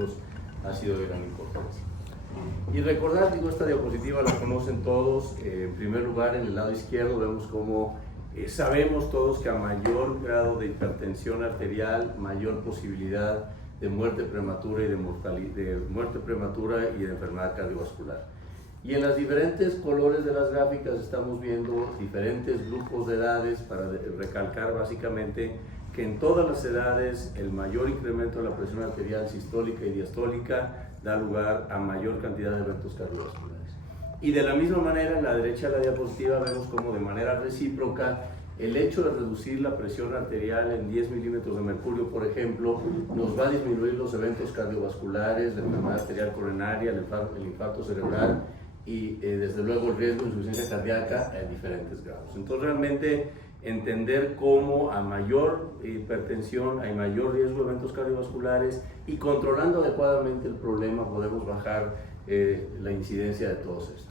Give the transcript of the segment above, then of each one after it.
nosotros ha sido de gran importancia. Y recordar, digo, esta diapositiva la conocen todos. En primer lugar, en el lado izquierdo vemos cómo sabemos todos que a mayor grado de hipertensión arterial, mayor posibilidad de muerte prematura y de enfermedad cardiovascular. Y en los diferentes colores de las gráficas estamos viendo diferentes grupos de edades para recalcar básicamente que en todas las edades el mayor incremento de la presión arterial sistólica y diastólica da lugar a mayor cantidad de eventos cardiovasculares. Y de la misma manera, en la derecha de la diapositiva vemos como de manera recíproca el hecho de reducir la presión arterial en 10 milímetros de mercurio, por ejemplo, nos va a disminuir los eventos cardiovasculares, la enfermedad arterial coronaria, el infarto cerebral y desde luego el riesgo de insuficiencia cardíaca en diferentes grados. Entonces realmente entender cómo a mayor hipertensión hay mayor riesgo de eventos cardiovasculares y controlando adecuadamente el problema podemos bajar la incidencia de todos estos.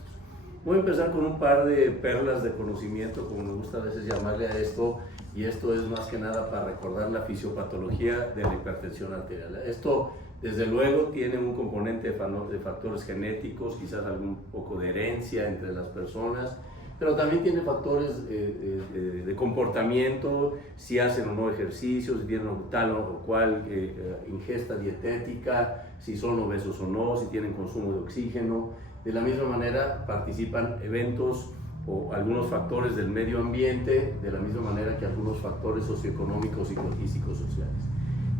Voy a empezar con un par de perlas de conocimiento, como me gusta a veces llamarle a esto, y esto es más que nada para recordar la fisiopatología de la hipertensión arterial. Esto, desde luego, tiene un componente de factores genéticos, quizás algún poco de herencia entre las personas, pero también tiene factores de comportamiento, si hacen o no ejercicio, si tienen tal o cual ingesta dietética, si son obesos o no, si tienen consumo de oxígeno. De la misma manera participan eventos o algunos factores del medio ambiente, de la misma manera que algunos factores socioeconómicos y psicosociales.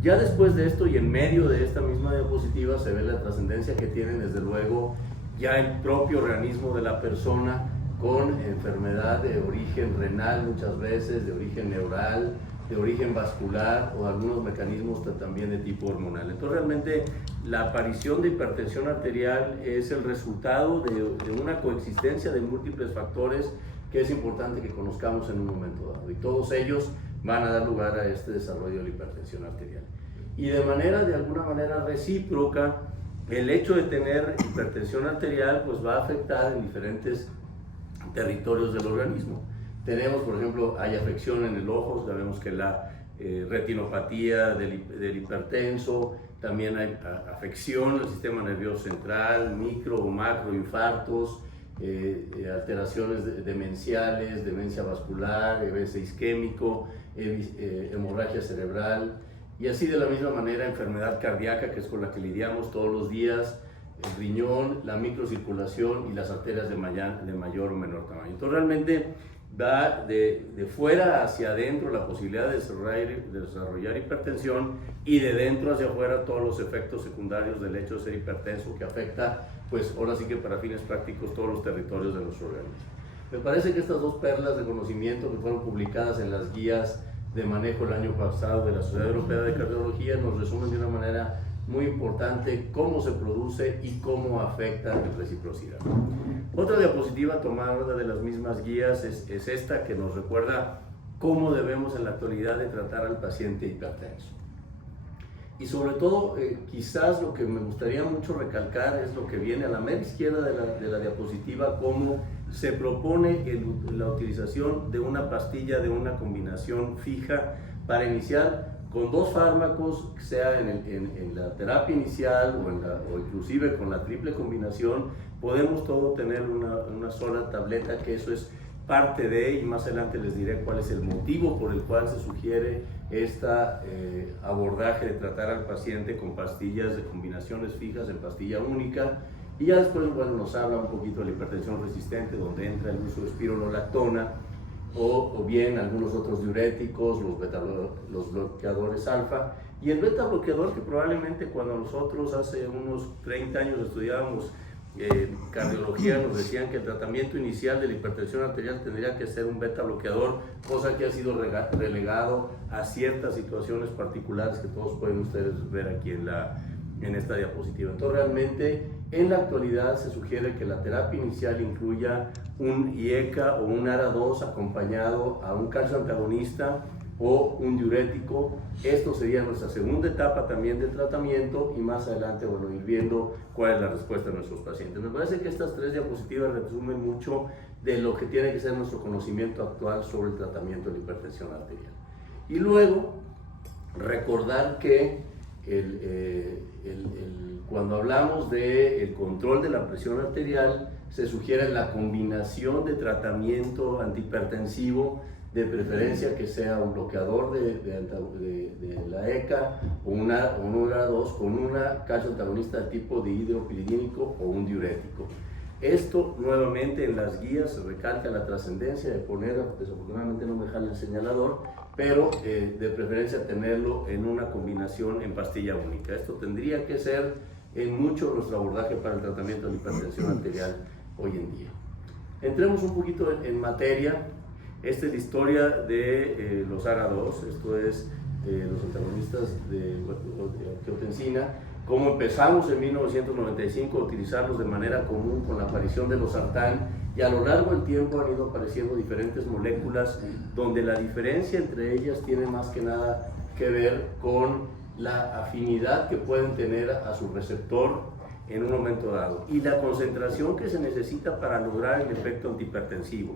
Ya después de esto y en medio de esta misma diapositiva se ve la trascendencia que tienen desde luego ya el propio organismo de la persona con enfermedad de origen renal muchas veces, de origen neural, de origen vascular o algunos mecanismos también de tipo hormonal. Entonces realmente la aparición de hipertensión arterial es el resultado de una coexistencia de múltiples factores que es importante que conozcamos en un momento dado y todos ellos van a dar lugar a este desarrollo de la hipertensión arterial. Y de alguna manera recíproca, el hecho de tener hipertensión arterial pues va a afectar en diferentes territorios del organismo. Tenemos, por ejemplo, hay afección en el ojo, sabemos que la retinopatía del hipertenso, también hay afección del sistema nervioso central, micro o macroinfartos, alteraciones demenciales, demencia vascular, EBC isquémico, hemorragia cerebral y así de la misma manera enfermedad cardíaca que es con la que lidiamos todos los días, el riñón, la microcirculación y las arterias de mayor o menor tamaño. Entonces realmente va de fuera hacia adentro la posibilidad de desarrollar hipertensión y de dentro hacia afuera todos los efectos secundarios del hecho de ser hipertenso que afecta, pues ahora sí que para fines prácticos, todos los territorios de nuestro organismo. Me parece que estas dos perlas de conocimiento que fueron publicadas en las guías de manejo el año pasado de la Sociedad Europea de Cardiología nos resumen de una manera muy importante cómo se produce y cómo afecta en reciprocidad. Otra diapositiva tomada de las mismas guías es esta que nos recuerda cómo debemos en la actualidad de tratar al paciente hipertenso. Y sobre todo, quizás lo que me gustaría mucho recalcar es lo que viene a la mera izquierda de la diapositiva, cómo se propone la utilización de una pastilla de una combinación fija para iniciar con dos fármacos, sea en la terapia inicial o inclusive con la triple combinación, podemos todo tener una sola tableta, que eso es parte de, y más adelante les diré cuál es el motivo por el cual se sugiere este abordaje de tratar al paciente con pastillas de combinaciones fijas en pastilla única. Y ya después, bueno, nos habla un poquito de la hipertensión resistente, donde entra el uso de espirulolactona, o bien algunos otros diuréticos, los bloqueadores alfa, y el beta bloqueador que probablemente cuando nosotros hace unos 30 años estudiábamos cardiología nos decían que el tratamiento inicial de la hipertensión arterial tendría que ser un beta bloqueador, cosa que ha sido relegado a ciertas situaciones particulares que todos pueden ustedes ver aquí en esta diapositiva. Entonces realmente en la actualidad se sugiere que la terapia inicial incluya un IECA o un ARA2 acompañado a un calcio antagonista o un diurético. Esto sería nuestra segunda etapa también del tratamiento y más adelante, bueno, ir viendo cuál es la respuesta de nuestros pacientes. Me parece que estas tres diapositivas resumen mucho de lo que tiene que ser nuestro conocimiento actual sobre el tratamiento de la hipertensión arterial. Y luego, recordar que el cuando hablamos del control de la presión arterial, se sugiere la combinación de tratamiento antihipertensivo, de preferencia que sea un bloqueador de la ECA o un OMEGA-2 con una calcio antagonista de tipo dihidropiridínico o un diurético. Esto nuevamente en las guías se recalca la trascendencia de poner, desafortunadamente no me jala el señalador, pero de preferencia tenerlo en una combinación en pastilla única. Esto tendría que ser en mucho nuestro abordaje para el tratamiento de la hipertensión arterial hoy en día. Entremos un poquito en materia. Esta es la historia de los ARA2, esto es los antagonistas de angiotensina. Cómo empezamos en 1995 a utilizarlos de manera común con la aparición de los sartán, y a lo largo del tiempo han ido apareciendo diferentes moléculas donde la diferencia entre ellas tiene más que nada que ver con la afinidad que pueden tener a su receptor en un momento dado y la concentración que se necesita para lograr el efecto antihipertensivo.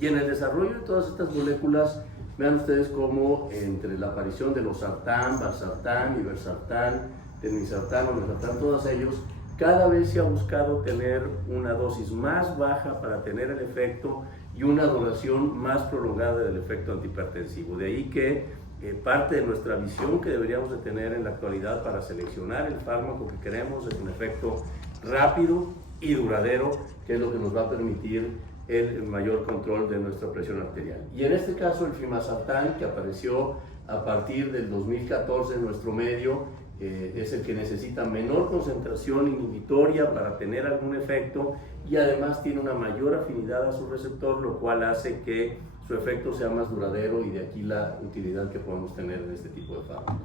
Y en el desarrollo de todas estas moléculas, vean ustedes cómo entre la aparición de los sartán, valsartán, iversartán, telmisartán, olmesartán, todos ellos, cada vez se ha buscado tener una dosis más baja para tener el efecto y una duración más prolongada del efecto antihipertensivo. De ahí que parte de nuestra visión que deberíamos de tener en la actualidad para seleccionar el fármaco que queremos es un efecto rápido y duradero, que es lo que nos va a permitir el mayor control de nuestra presión arterial. Y en este caso el fimasartán, que apareció a partir del 2014 en nuestro medio, es el que necesita menor concentración inhibitoria para tener algún efecto y además tiene una mayor afinidad a su receptor, lo cual hace que su efecto sea más duradero, y de aquí la utilidad que podemos tener en este tipo de fármacos.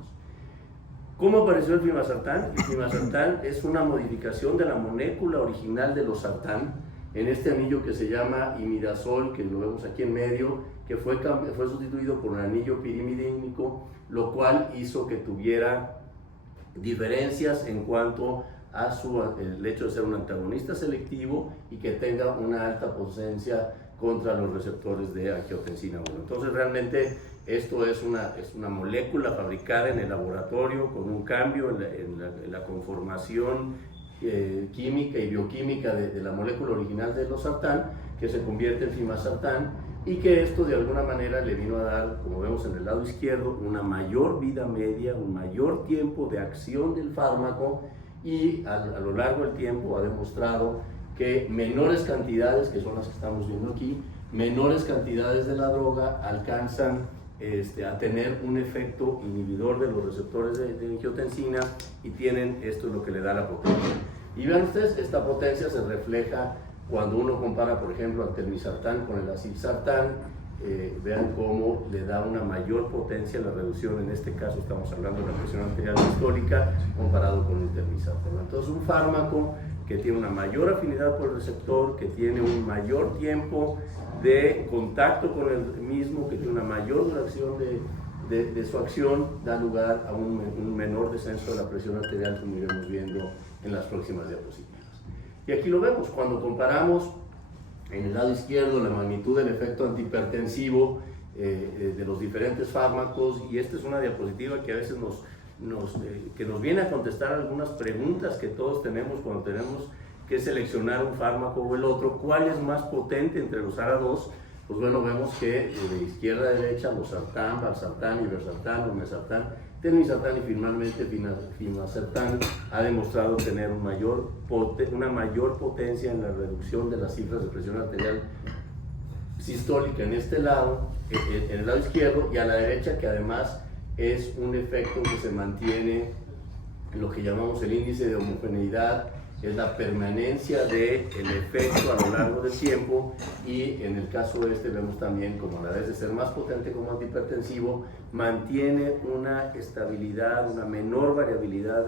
¿Cómo apareció el fimasartán? El fimasartán es una modificación de la molécula original de los sartán en este anillo que se llama imidazol, que lo vemos aquí en medio, que fue sustituido por un anillo pirimidínico, lo cual hizo que tuviera diferencias en cuanto a el hecho de ser un antagonista selectivo y que tenga una alta potencia contra los receptores de angiotensina 1. Entonces realmente esto es una molécula fabricada en el laboratorio con un cambio en la conformación química y bioquímica de la molécula original de los sartán, que se convierte en fimasartán, y que esto de alguna manera le vino a dar, como vemos en el lado izquierdo, una mayor vida media, un mayor tiempo de acción del fármaco, y a lo largo del tiempo ha demostrado que menores cantidades, que son las que estamos viendo aquí, menores cantidades de la droga alcanzan a tener un efecto inhibidor de los receptores de angiotensina, y tienen, esto es lo que le da la potencia. Y vean ustedes, esta potencia se refleja cuando uno compara, por ejemplo, al telmisartán con el azilsartán. Vean cómo le da una mayor potencia en la reducción. En este caso estamos hablando de la presión arterial sistólica comparado con el telmisartán. Entonces, un fármaco que tiene una mayor afinidad por el receptor, que tiene un mayor tiempo de contacto con el mismo, que tiene una mayor duración de su acción, da lugar a un menor descenso de la presión arterial, como iremos viendo en las próximas diapositivas. Y aquí lo vemos, cuando comparamos en el lado izquierdo la magnitud del efecto antihipertensivo de los diferentes fármacos, y esta es una diapositiva que a veces nos viene a contestar algunas preguntas que todos tenemos cuando tenemos que seleccionar un fármaco o el otro. ¿Cuál es más potente entre los ARA2? Pues bueno, vemos que de izquierda a derecha los sartán, valsartán, iversartán, olmesartán, telmisartán y finalmente fimasartán ha demostrado tener una mayor potencia en la reducción de las cifras de presión arterial sistólica en este lado, en el lado izquierdo, y a la derecha, que además es un efecto que se mantiene en lo que llamamos el índice de homogeneidad, es la permanencia del efecto a lo largo del tiempo, y en el caso vemos también como a la vez de ser más potente como antihipertensivo, mantiene una estabilidad, una menor variabilidad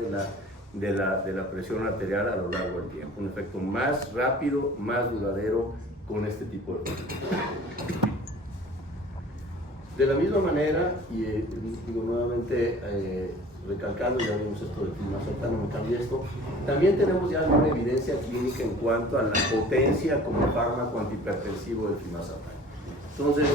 de la presión arterial a lo largo del tiempo, un efecto más rápido, más duradero con este tipo de fármacos. De la misma manera, y digo nuevamente, recalcando, ya vimos esto del fimasartán, no me cambié esto, también tenemos ya alguna evidencia clínica en cuanto a la potencia como fármaco antihipertensivo del fimasartán. Entonces,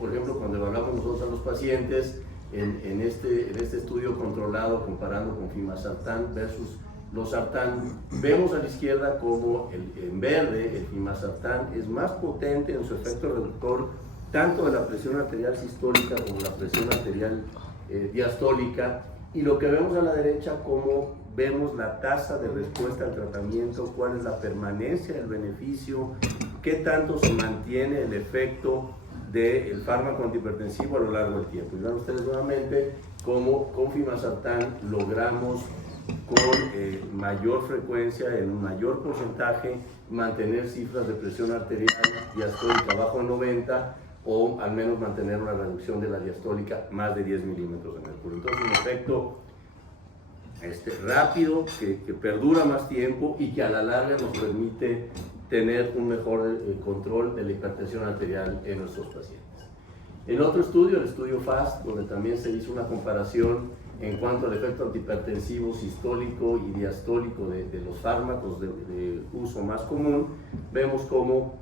por ejemplo, cuando evaluamos nosotros a los pacientes en este estudio controlado comparando con fimasartán versus losartán. Vemos a la izquierda como en verde el imasartán es más potente en su efecto reductor tanto de la presión arterial sistólica como la presión arterial diastólica, y lo que vemos a la derecha como vemos la tasa de respuesta al tratamiento, cuál es la permanencia del beneficio, qué tanto se mantiene el efecto del fármaco antihipertensivo a lo largo del tiempo. Y vean ustedes nuevamente cómo con imasartán logramos con mayor frecuencia, en un mayor porcentaje, mantener cifras de presión arterial diastólica bajo 90, o al menos mantener una reducción de la diastólica más de 10 milímetros de mercurio. Entonces, un efecto rápido, que perdura más tiempo y que a la larga nos permite tener un mejor control de la hipertensión arterial en nuestros pacientes. En otro estudio, el estudio FAST, donde también se hizo una comparación en cuanto al efecto antihipertensivo sistólico y diastólico de los fármacos de uso más común, vemos cómo,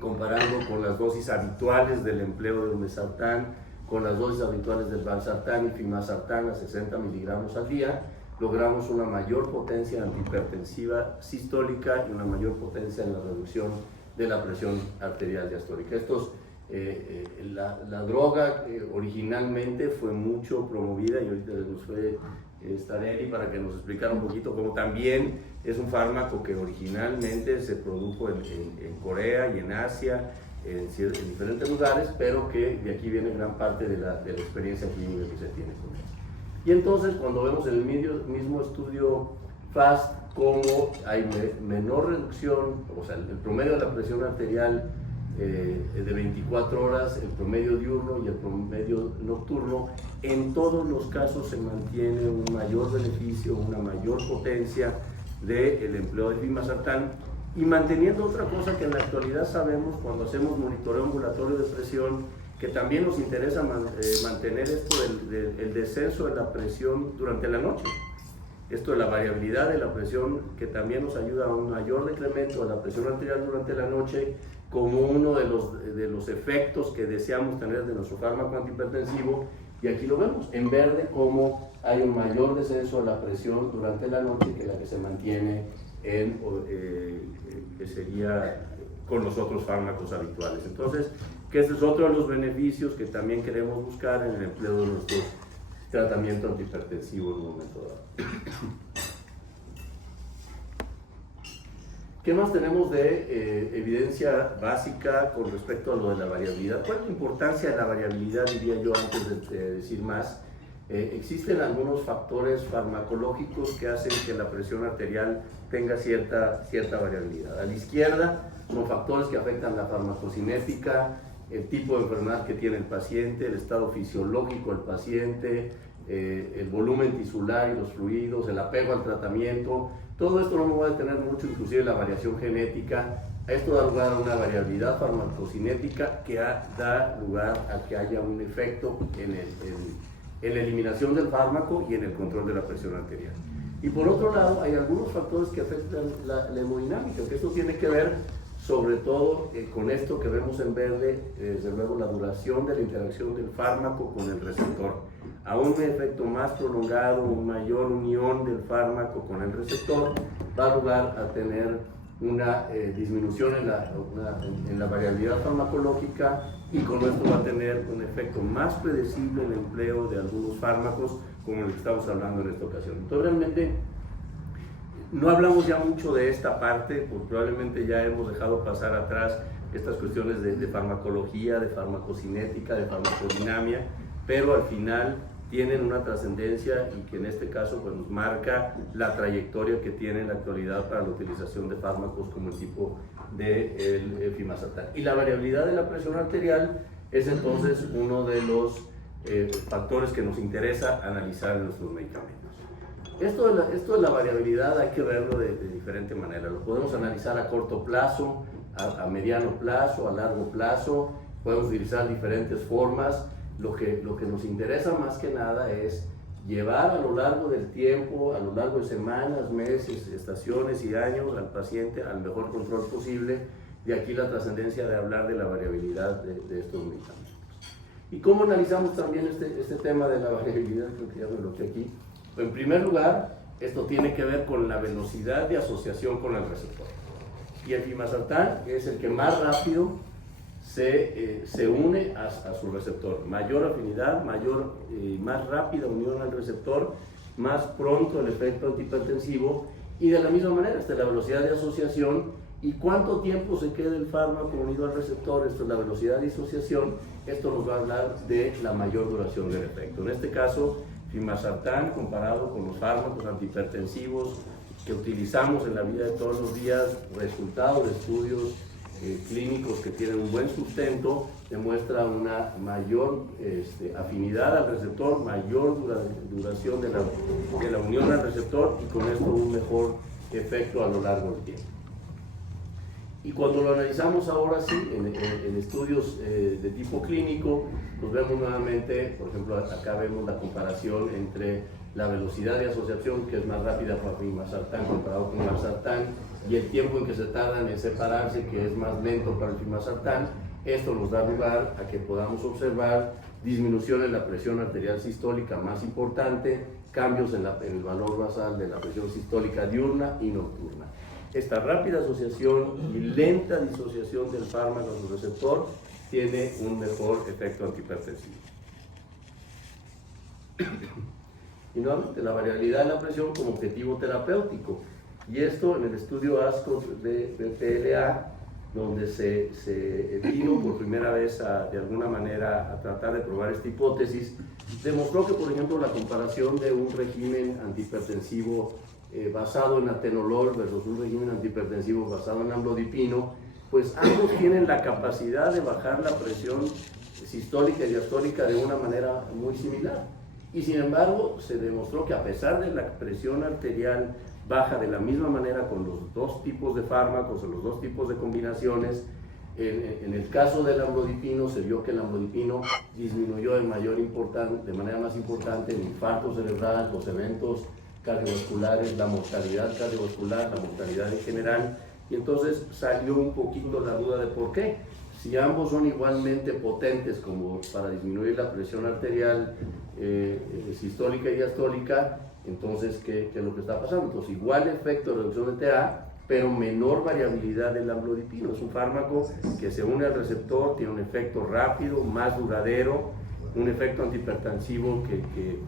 comparando con las dosis habituales del empleo de olmesartán, con las dosis habituales del valsartán y fimasartán a 60 miligramos al día, logramos una mayor potencia antihipertensiva sistólica y una mayor potencia en la reducción de la presión arterial diastólica. La droga originalmente fue mucho promovida, y ahorita nos fue Starelli para que nos explicara un poquito cómo también es un fármaco que originalmente se produjo en Corea y en Asia, en diferentes lugares, pero que de aquí viene gran parte de la experiencia clínica que se tiene con él. Y entonces, cuando vemos en el mismo estudio FAST cómo hay menor reducción, o sea, el promedio de la presión arterial de 24 horas, el promedio diurno y el promedio nocturno, en todos los casos se mantiene un mayor beneficio, una mayor potencia del empleo de imasartán, y manteniendo otra cosa que en la actualidad sabemos cuando hacemos monitoreo ambulatorio de presión, que también nos interesa mantener esto del descenso de la presión durante la noche. Esto de la variabilidad de la presión, que también nos ayuda a un mayor decremento de la presión arterial durante la noche, como uno de los efectos que deseamos tener de nuestro fármaco antihipertensivo. Y aquí lo vemos en verde, como hay un mayor descenso de la presión durante la noche que la que se mantiene que sería con los otros fármacos habituales. Entonces, que este es otro de los beneficios que también queremos buscar en el empleo de nuestro tratamiento antihipertensivo en un momento dado. ¿Qué más tenemos de evidencia básica con respecto a lo de la variabilidad? ¿Cuál es la importancia de la variabilidad, diría yo, antes de decir más? Existen algunos factores farmacológicos que hacen que la presión arterial tenga cierta variabilidad. A la izquierda son factores que afectan la farmacocinética, el tipo de enfermedad que tiene el paciente, el estado fisiológico del paciente, el volumen tisular y los fluidos, el apego al tratamiento. Todo esto no me voy a detener mucho, inclusive la variación genética. Esto da lugar a una variabilidad farmacocinética que da lugar a que haya un efecto en la eliminación del fármaco y en el control de la presión arterial. Y por otro lado, hay algunos factores que afectan la hemodinámica, que esto tiene que ver sobre todo con esto que vemos en verde, desde luego la duración de la interacción del fármaco con el receptor. A un efecto más prolongado, una mayor unión del fármaco con el receptor, va a dar lugar a tener una disminución en la variabilidad farmacológica, y con esto va a tener un efecto más predecible en el empleo de algunos fármacos, como el que estamos hablando en esta ocasión. Entonces, realmente no hablamos ya mucho de esta parte, porque probablemente ya hemos dejado pasar atrás estas cuestiones de farmacología, de farmacocinética, de farmacodinamia, pero al final tienen una trascendencia, y que en este caso pues, nos marca la trayectoria que tiene en la actualidad para la utilización de fármacos como el tipo de fimasartán. Y la variabilidad de la presión arterial es entonces uno de los factores que nos interesa analizar en nuestros medicamentos. Esto de la variabilidad hay que verlo de diferente manera. Lo podemos analizar a corto plazo, a mediano plazo, a largo plazo. Podemos utilizar diferentes formas. Lo que nos interesa más que nada es llevar a lo largo del tiempo, a lo largo de semanas, meses, estaciones y años al paciente al mejor control posible. De aquí la trascendencia de hablar de la variabilidad de estos medicamentos. ¿Y cómo analizamos también este tema de la variabilidad? Creo que ya me bloqueé aquí. En primer lugar, Esto tiene que ver con la velocidad de asociación con el receptor. Y el Fimasartán es el que más rápido se une a su receptor. Mayor afinidad, más rápida unión al receptor, más pronto el efecto antihipertensivo, y de la misma manera, esta es la velocidad de asociación y cuánto tiempo se queda el fármaco unido al receptor. Esto es la velocidad de disociación. Esto nos va a hablar de la mayor duración del efecto. En este caso, Fimasartán, comparado con los fármacos antihipertensivos que utilizamos en la vida de todos los días, resultados de estudios clínicos que tienen un buen sustento, demuestra una mayor afinidad al receptor, mayor duración de la unión al receptor, y con esto un mejor efecto a lo largo del tiempo. Y cuando lo analizamos ahora sí, en estudios de tipo clínico, nos vemos nuevamente, por ejemplo, acá vemos la comparación entre la velocidad de asociación, que es más rápida para Fimasartán comparado con Valsartán, y el tiempo en que se tardan en separarse, que es más lento para el Fimasartán. Esto nos da lugar a que podamos observar disminución en la presión arterial sistólica más importante, cambios en el valor basal de la presión sistólica diurna y nocturna. Esta rápida asociación y lenta disociación del fármaco a su receptor tiene un mejor efecto antihipertensivo. Y nuevamente, la variabilidad de la presión como objetivo terapéutico. Y esto en el estudio ASCO de PLA, donde se vino por primera vez de alguna manera a tratar de probar esta hipótesis, demostró que, por ejemplo, la comparación de un régimen antihipertensivo basado en atenolol versus un régimen antihipertensivo basado en amlodipino, pues ambos tienen la capacidad de bajar la presión sistólica y diastólica de una manera muy similar. Y sin embargo, se demostró que a pesar de la presión arterial baja de la misma manera con los dos tipos de fármacos o los dos tipos de combinaciones, en el caso del amlodipino se vio que el amlodipino disminuyó de manera más importante el infarto cerebral, los eventos cardiovasculares, la mortalidad cardiovascular, la mortalidad en general, y entonces salió un poquito la duda de por qué. Si ambos son igualmente potentes como para disminuir la presión arterial sistólica y diastólica, entonces, ¿qué es lo que está pasando? Entonces, igual efecto de reducción de TA, pero menor variabilidad del amlodipino. Es un fármaco que se une al receptor, tiene un efecto rápido, más duradero, un efecto antihipertensivo que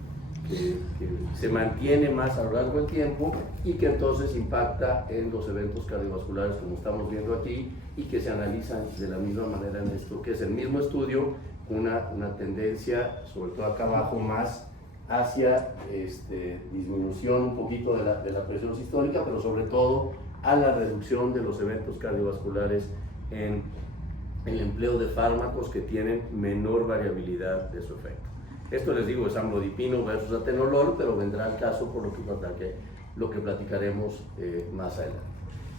se mantiene más a lo largo del tiempo y que entonces impacta en los eventos cardiovasculares, como estamos viendo aquí, y que se analizan de la misma manera en esto, que es el mismo estudio, una tendencia, sobre todo acá abajo, más hacia disminución un poquito de la presión sistólica, pero sobre todo a la reducción de los eventos cardiovasculares en el empleo de fármacos que tienen menor variabilidad de su efecto. Esto, les digo, es amlodipino versus atenolol, pero vendrá al caso por lo que platicaremos más adelante.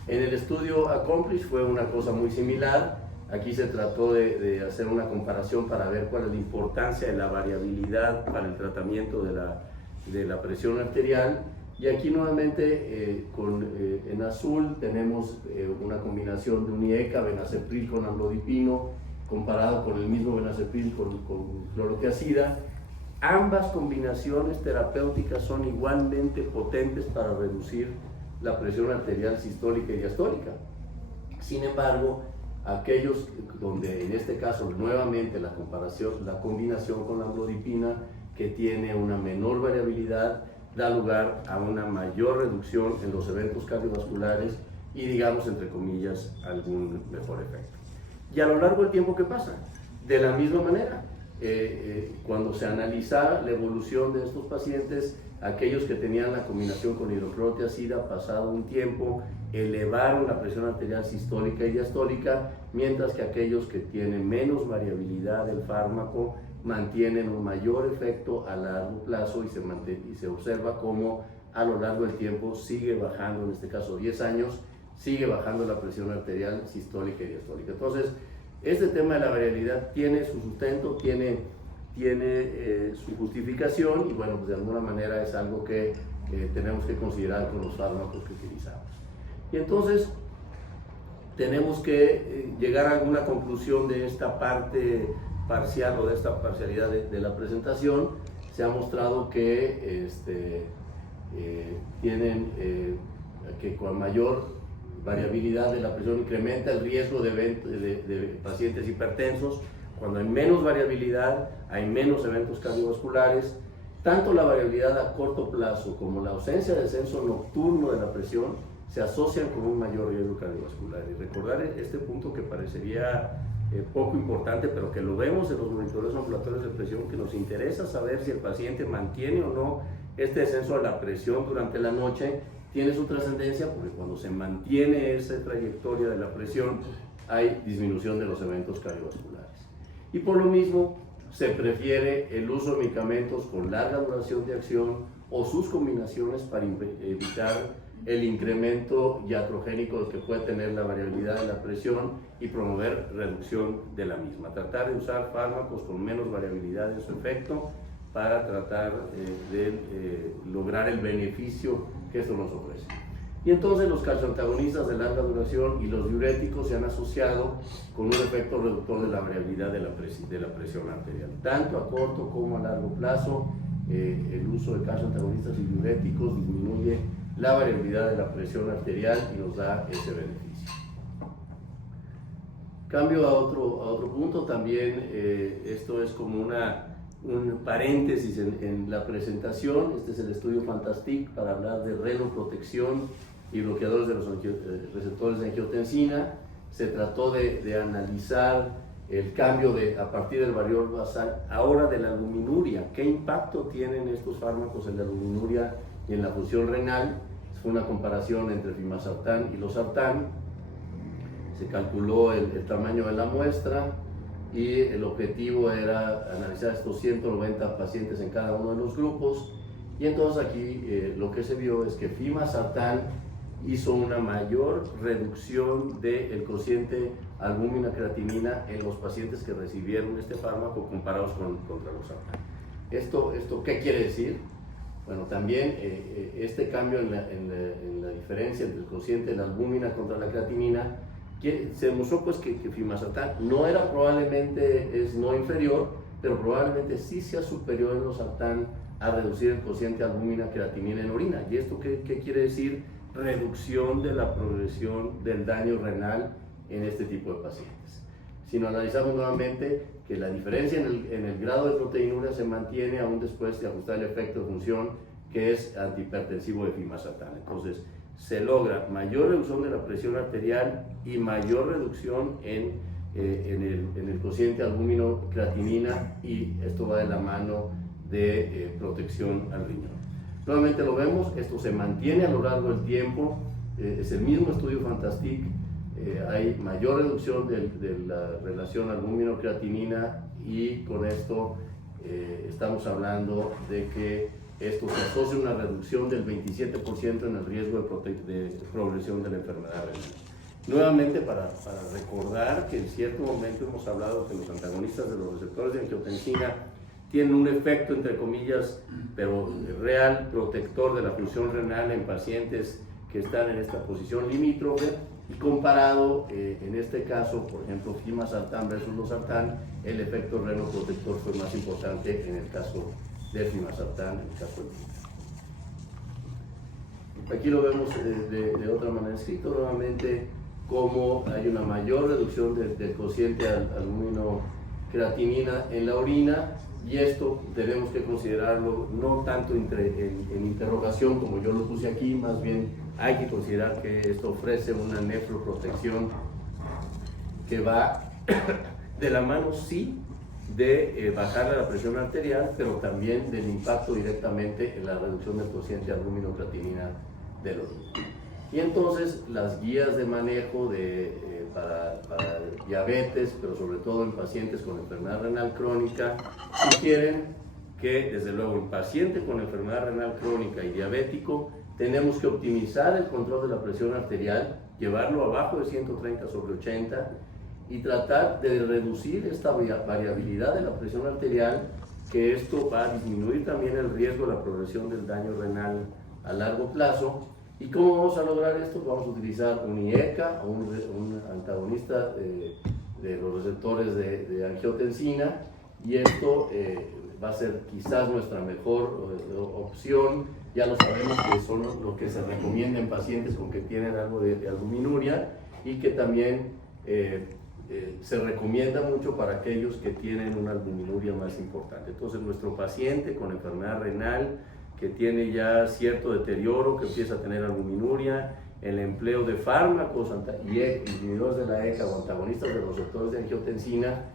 En el estudio Accomplish fue una cosa muy similar. Aquí se trató de hacer una comparación para ver cuál es la importancia de la variabilidad para el tratamiento de la presión arterial. Y aquí nuevamente en azul tenemos una combinación de un IECA, benacepril con amlodipino, comparado con el mismo benacepril con clorotiazida. Ambas combinaciones terapéuticas son igualmente potentes para reducir la presión arterial sistólica y diastólica. Sin embargo, aquellos donde en este caso nuevamente la combinación con la amlodipina, que tiene una menor variabilidad, da lugar a una mayor reducción en los eventos cardiovasculares y, digamos, entre comillas, algún mejor efecto. Y a lo largo del tiempo, ¿qué pasa? De la misma manera, cuando se analiza la evolución de estos pacientes, aquellos que tenían la combinación con hidroclorotiazida, pasado un tiempo, elevaron la presión arterial sistólica y diastólica, mientras que aquellos que tienen menos variabilidad del fármaco mantienen un mayor efecto a largo plazo, y se observa cómo a lo largo del tiempo sigue bajando, en este caso 10 años, sigue bajando la presión arterial sistólica y diastólica. Entonces, este tema de la variabilidad tiene su sustento, tiene su justificación, y bueno, pues de alguna manera es algo que tenemos que considerar con los fármacos que utilizamos. Y entonces tenemos que llegar a alguna conclusión de esta parte parcial o de esta parcialidad de la presentación. Se ha mostrado que tienen que con mayor variabilidad de la presión incrementa el riesgo de pacientes hipertensos. Cuando hay menos variabilidad, hay menos eventos cardiovasculares. Tanto la variabilidad a corto plazo como la ausencia de descenso nocturno de la presión se asocian con un mayor riesgo cardiovascular. Y recordar este punto que parecería poco importante, pero que lo vemos en los monitores ambulatorios de presión, que nos interesa saber si el paciente mantiene o no este descenso de la presión durante la noche, tiene su trascendencia porque cuando se mantiene esa trayectoria de la presión hay disminución de los eventos cardiovasculares. Y por lo mismo se prefiere el uso de medicamentos con larga duración de acción o sus combinaciones para evitar el incremento iatrogénico que puede tener la variabilidad de la presión y promover reducción de la misma. Tratar de usar fármacos con menos variabilidad de su efecto para tratar de lograr el beneficio que esto nos ofrece. Y entonces los calcioantagonistas de larga duración y los diuréticos se han asociado con un efecto reductor de la variabilidad de la presión arterial. Tanto a corto como a largo plazo, el uso de calcioantagonistas y diuréticos disminuye la variabilidad de la presión arterial y nos da ese beneficio. Cambio a otro punto también, esto es como un paréntesis en la presentación. Este es el estudio FANTASTIC para hablar de renoprotección y bloqueadores de los receptores de angiotensina. Se trató de analizar el cambio a partir del variador basal, ahora de la albuminuria. ¿Qué impacto tienen estos fármacos en la albuminuria y en la función renal? Fue una comparación entre fimasartán y losartán. Se calculó el tamaño de la muestra y el objetivo era analizar estos 190 pacientes en cada uno de los grupos. Y entonces aquí lo que se vio es que fimasartán hizo una mayor reducción del cociente albúmina-creatinina en los pacientes que recibieron este fármaco comparados contra losartán. ¿Esto qué quiere decir? Bueno, también este cambio en la diferencia entre el cociente de la albúmina contra la creatinina, se demostró pues que fimasartán no era probablemente, es no inferior, pero probablemente sí sea superior en losartán a reducir el cociente albúmina-creatinina en orina. ¿Y esto qué quiere decir? Reducción de la progresión del daño renal en este tipo de pacientes. Si nos analizamos nuevamente que la diferencia en el grado de proteinuria se mantiene aún después de ajustar el efecto de función que es antihipertensivo de fimasartán. Entonces se logra mayor reducción de la presión arterial y mayor reducción en el cociente albúmino-creatinina, y esto va de la mano de protección al riñón. Nuevamente lo vemos, esto se mantiene a lo largo del tiempo, es el mismo estudio FANTASTIC. Hay mayor reducción de la relación albúmino-creatinina y con esto estamos hablando de que esto se asocia a una reducción del 27% en el riesgo de progresión de la enfermedad renal. Nuevamente para recordar que en cierto momento hemos hablado que los antagonistas de los receptores de angiotensina tienen un efecto, entre comillas, pero real, protector de la función renal en pacientes que están en esta posición limítrofe, y comparado en este caso, por ejemplo, fimasartán versus losartán, el efecto renoprotector fue más importante en el caso de fimasartán, en el caso del Aquí lo vemos de otra manera escrito, nuevamente, cómo hay una mayor reducción del cociente albúmino-creatinina en la orina, y esto tenemos que considerarlo no tanto en interrogación como yo lo puse aquí, más bien hay que considerar que esto ofrece una nefroprotección que va de la mano, sí, de bajar la presión arterial, pero también del impacto directamente en la reducción del cociente albúmino-creatinina de los niños. Y entonces las guías de manejo para diabetes, pero sobre todo en pacientes con enfermedad renal crónica, sugieren que desde luego en paciente con enfermedad renal crónica y diabético tenemos que optimizar el control de la presión arterial, llevarlo abajo de 130/80 y tratar de reducir esta variabilidad de la presión arterial, que esto va a disminuir también el riesgo de la progresión del daño renal a largo plazo. ¿Y cómo vamos a lograr esto? Vamos a utilizar un IECA, un antagonista de los receptores de angiotensina, y esto va a ser quizás nuestra mejor opción ya lo sabemos que son lo que se recomienda en pacientes con que tienen algo de albuminuria, y que también se recomienda mucho para aquellos que tienen una albuminuria más importante. Entonces, nuestro paciente con enfermedad renal, que tiene ya cierto deterioro, que empieza a tener albuminuria, el empleo de fármacos inhibidores de la ECA o antagonistas de los receptores de angiotensina,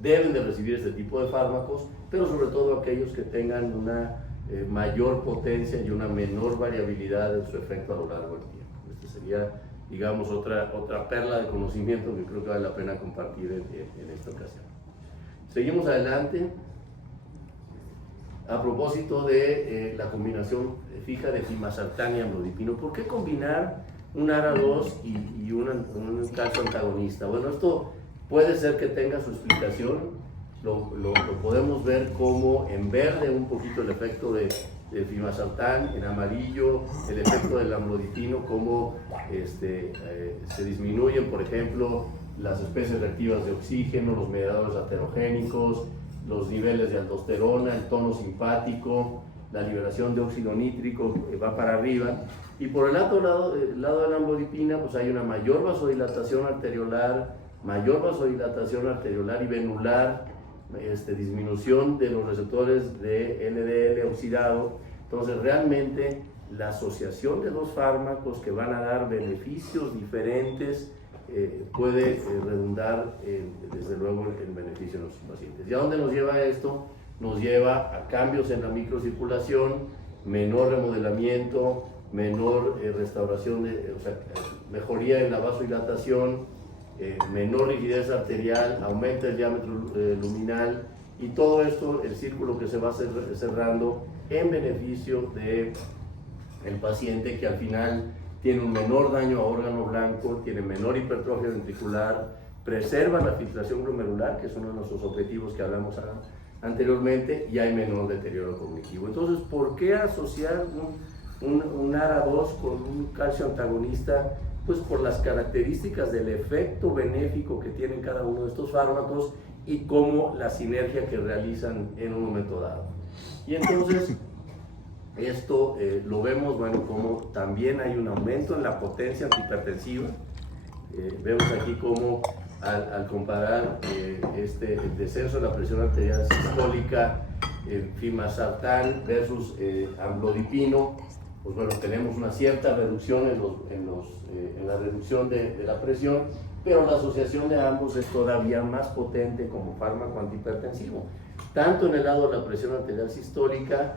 deben de recibir este tipo de fármacos, pero sobre todo aquellos que tengan una mayor potencia y una menor variabilidad de su efecto a lo largo del tiempo. Este sería, digamos, otra perla de conocimiento que creo que vale la pena compartir en esta ocasión. Seguimos adelante. A propósito de la combinación fija de fimasartán y amlodipino, ¿por qué combinar un ARA2 y un calcio antagonista? Bueno, esto puede ser que tenga su explicación. Lo podemos ver como en verde un poquito el efecto de fimasartán, en amarillo el efecto del amlodipino, como se disminuyen, por ejemplo, las especies reactivas de oxígeno, los mediadores aterogénicos, los niveles de aldosterona, el tono simpático, la liberación de óxido nítrico va para arriba. Y por el otro lado de la amlodipina, pues hay una mayor vasodilatación arteriolar y venular, disminución de los receptores de LDL oxidado. Entonces, realmente la asociación de dos fármacos que van a dar beneficios diferentes puede redundar desde luego en beneficio de nuestros pacientes. ¿Y a dónde nos lleva esto? Nos lleva a cambios en la microcirculación, menor remodelamiento, menor restauración, mejoría en la vasodilatación, menor rigidez arterial, aumenta el diámetro luminal, y todo esto, el círculo que se va cerrando en beneficio del paciente, que al final tiene un menor daño a órgano blanco, tiene menor hipertrofia ventricular, preserva la filtración glomerular, que es uno de nuestros objetivos que hablamos anteriormente, y hay menor deterioro cognitivo. Entonces, ¿por qué asociar un ARA2 con un calcio antagonista? Pues por las características del efecto benéfico que tienen cada uno de estos fármacos y cómo la sinergia que realizan en un momento dado. Y entonces, esto lo vemos, bueno, como también hay un aumento en la potencia antihipertensiva. Vemos aquí cómo al comparar el descenso de la presión arterial sistólica, fimasartán versus amlodipino, pues bueno, tenemos una cierta reducción en la reducción de la presión, pero la asociación de ambos es todavía más potente como fármaco antihipertensivo, tanto en el lado de la presión arterial sistólica,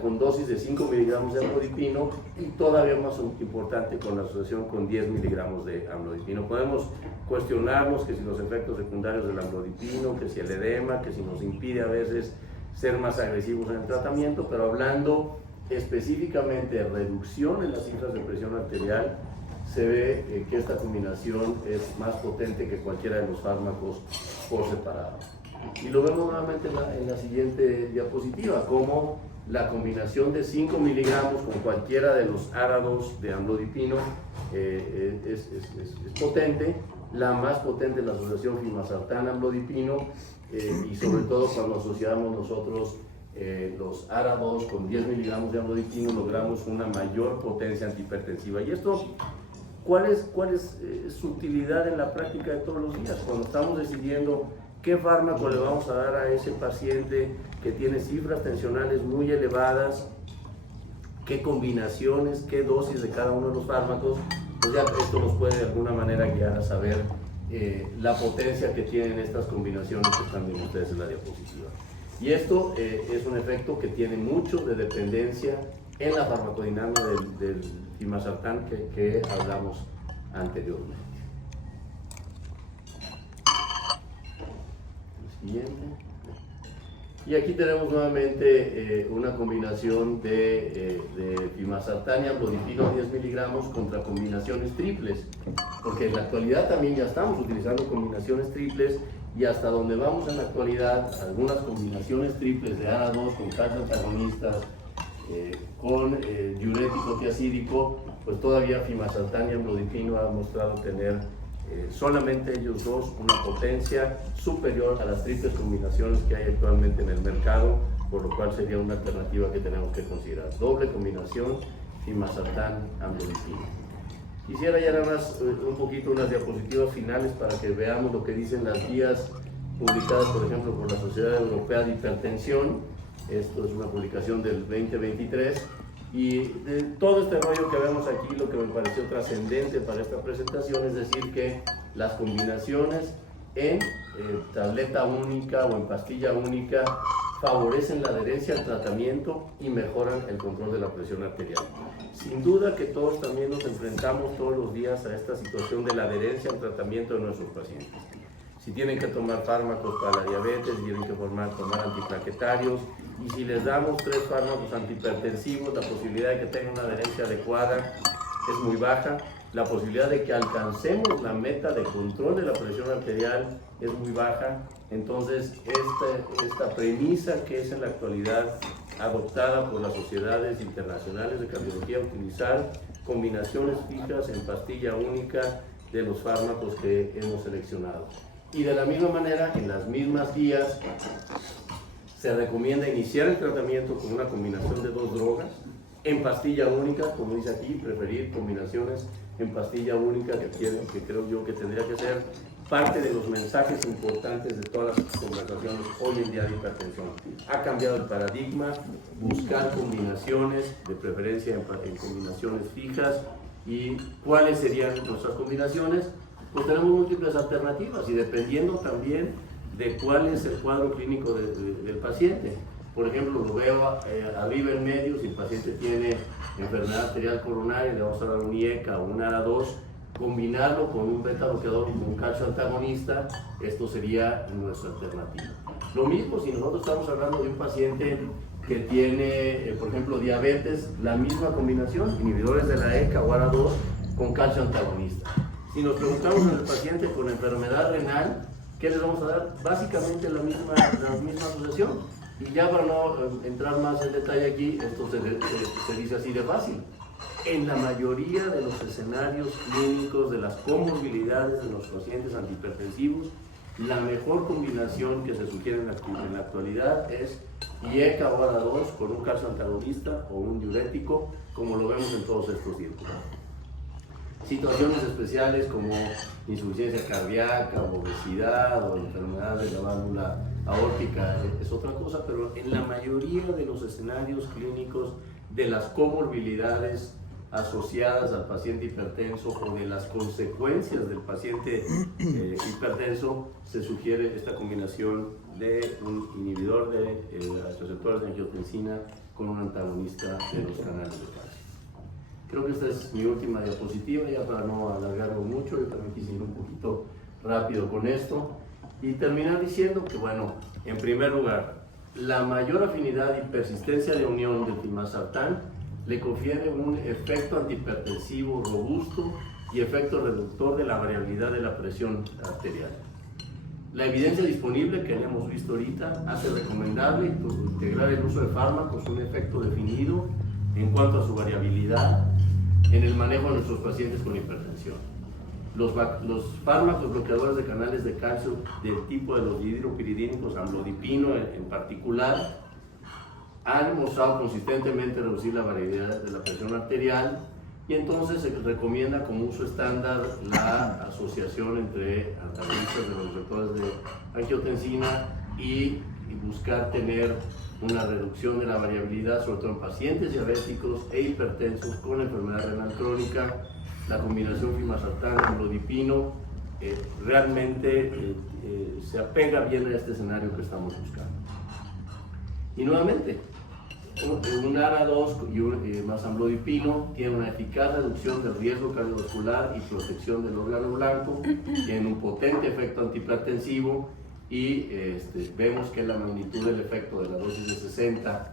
con dosis de 5 miligramos de amlodipino, y todavía más importante con la asociación con 10 miligramos de amlodipino. Podemos cuestionarnos que si los efectos secundarios del amlodipino, que si el edema, que si nos impide a veces ser más agresivos en el tratamiento, pero hablando específicamente de reducción en las cifras de presión arterial, se ve que esta combinación es más potente que cualquiera de los fármacos por separado. Y lo vemos nuevamente en la siguiente diapositiva, como la combinación de 5 miligramos con cualquiera de los ARA2 de amlodipino es potente. La más potente es la asociación fimasartán-amlodipino, y sobre todo cuando asociamos nosotros los ARA2 con 10 miligramos de amlodipino, logramos una mayor potencia antihipertensiva. Y esto, ¿cuál es su utilidad en la práctica de todos los días? Cuando estamos decidiendo qué fármaco le vamos a dar a ese paciente que tiene cifras tensionales muy elevadas, qué combinaciones, qué dosis de cada uno de los fármacos, pues ya esto nos puede de alguna manera guiar a saber la potencia que tienen estas combinaciones que están viendo ustedes en la diapositiva. Y esto es un efecto que tiene mucho de dependencia en la farmacodinámica del fimasartán que hablamos anteriormente. Siguiente. Y aquí tenemos nuevamente una combinación de fimasartán y amlodipino 10 miligramos contra combinaciones triples, porque en la actualidad también ya estamos utilizando combinaciones triples, y hasta donde vamos en la actualidad, algunas combinaciones triples de ARA2 con calcio antagonistas, con diurético tiacídico, pues todavía fimasartán y amlodipino han mostrado tener solamente ellos dos una potencia superior a las triples combinaciones que hay actualmente en el mercado por lo cual sería una alternativa que tenemos que considerar. Doble combinación Fimazepam, amlodipino. Quisiera ya nada más un poquito unas diapositivas finales para que veamos lo que dicen las guías publicadas, por ejemplo, por la Sociedad Europea de Hipertensión. Esto es una publicación del 2023. Y de todo este rollo que vemos aquí, lo que me pareció trascendente para esta presentación es decir que las combinaciones en tableta única o en pastilla única favorecen la adherencia al tratamiento y mejoran el control de la presión arterial. Sin duda que todos también nos enfrentamos todos los días a esta situación de la adherencia al tratamiento de nuestros pacientes. Si tienen que tomar fármacos para la diabetes, tienen que tomar antiplaquetarios, y si les damos 3 fármacos antihipertensivos, la posibilidad de que tengan una adherencia adecuada es muy baja. La posibilidad de que alcancemos la meta de control de la presión arterial es muy baja. Entonces, esta premisa que es en la actualidad adoptada por las sociedades internacionales de cardiología, utilizar combinaciones fijas en pastilla única de los fármacos que hemos seleccionado. Y de la misma manera, en las mismas guías, se recomienda iniciar el tratamiento con una combinación de 2 drogas en pastilla única, como dice aquí, preferir combinaciones en pastilla única, que creo yo que tendría que ser parte de los mensajes importantes de todas las conversaciones hoy en día de hipertensión. Ha cambiado el paradigma, buscar combinaciones, de preferencia en combinaciones fijas. ¿Y cuáles serían nuestras combinaciones? Pues tenemos múltiples alternativas y dependiendo también de cuál es el cuadro clínico del paciente. Por ejemplo, lo veo arriba en medio, si el paciente tiene enfermedad arterial coronaria, le vamos a dar un IECA o un ARA2, combinarlo con un beta bloqueador con calcio antagonista, esto sería nuestra alternativa. Lo mismo si nosotros estamos hablando de un paciente que tiene, por ejemplo, diabetes, la misma combinación, inhibidores de la ECA o ARA2 con calcio antagonista. Si nos preguntamos al paciente con enfermedad renal, ¿qué les vamos a dar? Básicamente la misma asociación. Y ya para no entrar más en detalle aquí, esto se dice así de fácil. En la mayoría de los escenarios clínicos de las comorbilidades de los pacientes antihipertensivos, la mejor combinación que se sugiere en la actualidad es IECA o ARA2 con un calcio antagonista o un diurético, como lo vemos en todos estos círculos. Situaciones especiales como insuficiencia cardíaca, obesidad o enfermedad de la válvula aórtica es otra cosa, pero en la mayoría de los escenarios clínicos de las comorbilidades asociadas al paciente hipertenso o de las consecuencias del paciente hipertenso, se sugiere esta combinación de un inhibidor de los receptores de angiotensina con un antagonista de los canales de calcio. Creo que esta es mi última diapositiva, ya para no alargarlo mucho. Yo también quise ir un poquito rápido con esto y terminar diciendo que, bueno, en primer lugar, la mayor afinidad y persistencia de unión del Fimazepam le confiere un efecto antihipertensivo robusto y efecto reductor de la variabilidad de la presión arterial. La evidencia disponible que hemos visto ahorita hace recomendable integrar el uso de fármacos un efecto definido en cuanto a su variabilidad en el manejo de nuestros pacientes con hipertensión. Los fármacos bloqueadores de canales de calcio del tipo de los dihidropiridínicos, amlodipino en particular, han mostrado consistentemente reducir la variabilidad de la presión arterial y entonces se recomienda como uso estándar la asociación entre antagonistas de los receptores de angiotensina y buscar tener una reducción de la variabilidad, sobre todo en pacientes diabéticos e hipertensos con enfermedad renal crónica. La combinación Fimazepam-amlodipino realmente se apega bien a este escenario que estamos buscando. Y nuevamente, un ARA2 y más amlodipino tiene una eficaz reducción del riesgo cardiovascular y protección del órgano blanco, tiene un potente efecto antihipertensivo y vemos que la magnitud del efecto de la dosis de 60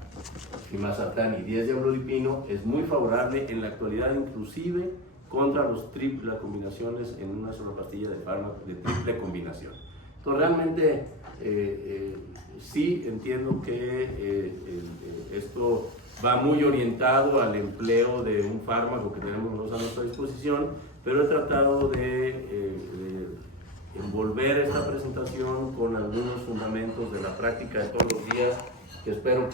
Fimazepam y 10 de amlodipino es muy favorable en la actualidad, inclusive contra las combinaciones en una sola pastilla de fármaco de triple combinación. Entonces realmente sí entiendo que esto va muy orientado al empleo de un fármaco que tenemos a nuestra disposición, pero he tratado de envolver esta presentación con algunos fundamentos de la práctica de todos los días que espero